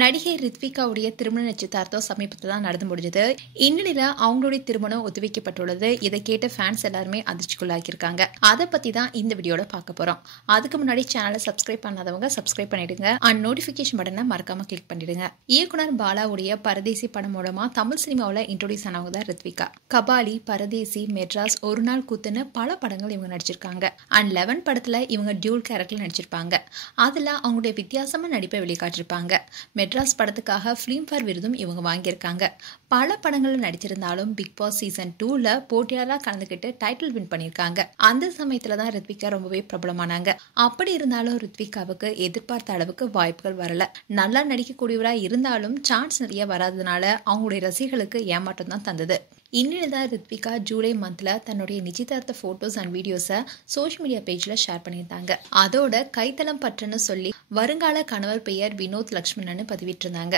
நடிகை ரித்விகாவுடைய திருமண நிச்சயதார்த்தம் சமீபத்தில் தான் நடந்து முடிஞ்சது. இந்நிலையில அவங்களுடைய திருமணம் ஒத்திவைக்கப்பட்டுள்ளது. இதை கேட்ட ஃபேன்ஸ் எல்லாருமே அதிர்ச்சிக்குள்ளாகியிருக்காங்க. அதை பத்தி தான் இந்த வீடியோல பார்க்க போறோம். அதுக்கு முன்னாடி சேனலை சப்ஸ்கிரைப் பண்ணாதவங்க சப்ஸ்கிரைப் பண்ணிடுங்க. அண்ட் நோட்டிபிகேஷன் பட்டனை மறக்காம கிளிக் பண்ணிடுங்க. இயக்குனர் பாலாவுடைய பரதேசி படம் மூலமா தமிழ் சினிமாவில் இன்ட்ரோடியூஸ் ஆனவங்க தான் ரித்விகா. கபாலி, பரதேசி, மெட்ராஸ், ஒரு நாள் கூத்துன்னு பல படங்கள் இவங்க நடிச்சிருக்காங்க. அண்ட் 11 படத்துல இவங்க டியூல் கேரக்டர் நடிச்சிருப்பாங்க. அதுல அவங்களுடைய வித்தியாசமா நடிப்பை வெளிக்காட்டிருப்பாங்க. மெட்ராஸ் படத்துக்காக ஃபிலிம்ஃபேர் விருதும் இவங்க வாங்கியிருக்காங்க. பல படங்கள்ல நடிச்சிருந்தாலும் பிக் பாஸ் சீசன் 2ல போட்டியாளராக கலந்துக்கிட்டு டைட்டில் வின் பண்ணியிருக்காங்க. அந்த சமயத்துல தான் ரித்விகா ரொம்பவே பிரபலமானாங்க. அப்படி இருந்தாலும் ரித்விகாவுக்கு எதிர்பார்த்த அளவுக்கு வாய்ப்புகள் வரல. நல்லா நடிக்கக்கூடியவரா இருந்தாலும் சான்ஸ் நிறைய வராததுனால அவங்களுடைய ரசிகர்களுக்கு ஏமாற்றம் தான் தந்தது. இந்நிலைதான் ரித்விகா ஜூலை மந்த்ல தன்னுடைய நிச்சயதார்த்த போட்டோஸ் அண்ட் வீடியோஸை சோஷியல் மீடியா பேஜ்ல ஷேர் பண்ணியிருந்தாங்க. அதோட கைத்தளம் பற்றுன்னு சொல்லி வருங்கால கணவர் பெயர் வினோத் லக்ஷ்மணன் பதிவிட்டிருந்தாங்க.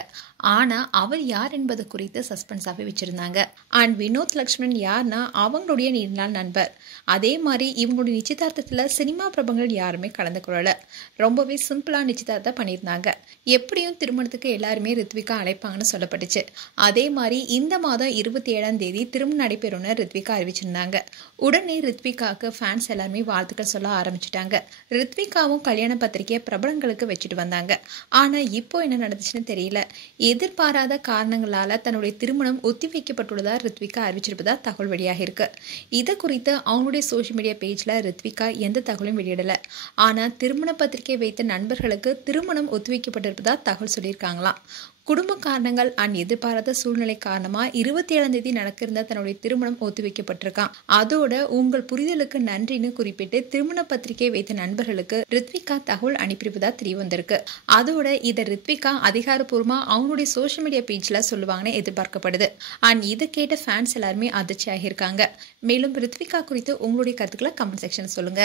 ஆனா அவர் யார் என்பது குறித்து சஸ்பென்ஸாவே வச்சிருந்தாங்க. அண்ட் வினோத் லக்ஷ்மணன் யார்னா அவங்களுடைய நீண்ட நாள் நண்பர். அதே மாதிரி இவங்களுடைய நிச்சயதார்த்தத்துல சினிமா பிரபலங்கள் யாருமே கலந்து கொள்ளல. ரொம்பவே சிம்பிளா நிச்சயதார்த்தம் பண்ணியிருந்தாங்க. எப்படியும் திருமணத்துக்கு எல்லாருமே ரித்விகா அழைப்பாங்கன்னு சொல்லப்பட்டுச்சு. அதே மாதிரி இந்த மாதம் 27ஆம் தேதி திருமணம் நடைபெறும்னு ரித்விகா அறிவிச்சிருந்தாங்க. உடனே ரித்விகாவுக்கு ஃபேன்ஸ் எல்லாருமே வாழ்த்துக்கள் சொல்ல ஆரம்பிச்சுட்டாங்க. ரித்விகாவும் கல்யாண பத்திரிகையை பிரபலங்களுக்கு வச்சுட்டு வந்தாங்க. ஆனா இப்போ என்ன நடந்துச்சுன்னு தெரியல. எதிர்பாராத காரணங்களால தன்னுடைய திருமணம் ஒத்திவைக்கப்பட்டுள்ளதா ரித்விகா அறிவிச்சிருப்பதா தகவல் வெளியாக இருக்கு. இது குறித்து அவங்களுடைய சோஷியல் மீடியா பேஜ்ல ரித்விகா எந்த தகவலும் வெளியிடல. ஆனா திருமண பத்திரிகை வைத்த நண்பர்களுக்கு திருமணம் ஒத்திவைக்கப்பட்டிருப்பதா தகவல் சொல்லியிருக்காங்களாம். குடும்ப காரணங்கள் அண்ட் எதிர்பாராத சூழ்நிலை காரணமா 27ஆம் தேதி நடக்கிருந்த தன்னுடைய திருமணம் ஒத்திவைக்கப்பட்டிருக்கான். அதோட உங்கள் புரிதலுக்கு நன்றின்னு குறிப்பிட்டு திருமண பத்திரிகை வைத்த நண்பர்களுக்கு ரித்விகா தகவல் அனுப்பியிருப்பதா தெரிய வந்திருக்கு. அதோட இதை ரித்விகா அதிகாரப்பூர்வமா அவங்களுடைய சோஷியல் மீடியா பேஜ்ல சொல்லுவாங்கன்னு எதிர்பார்க்கப்படுது. அண்ட் இதை கேட்ட ஃபேன்ஸ் எல்லாருமே அதிர்ச்சி ஆகியிருக்காங்க. மேலும் ரித்விகா குறித்து உங்களுடைய கருத்துக்களை கமெண்ட் செக்ஷன் சொல்லுங்க.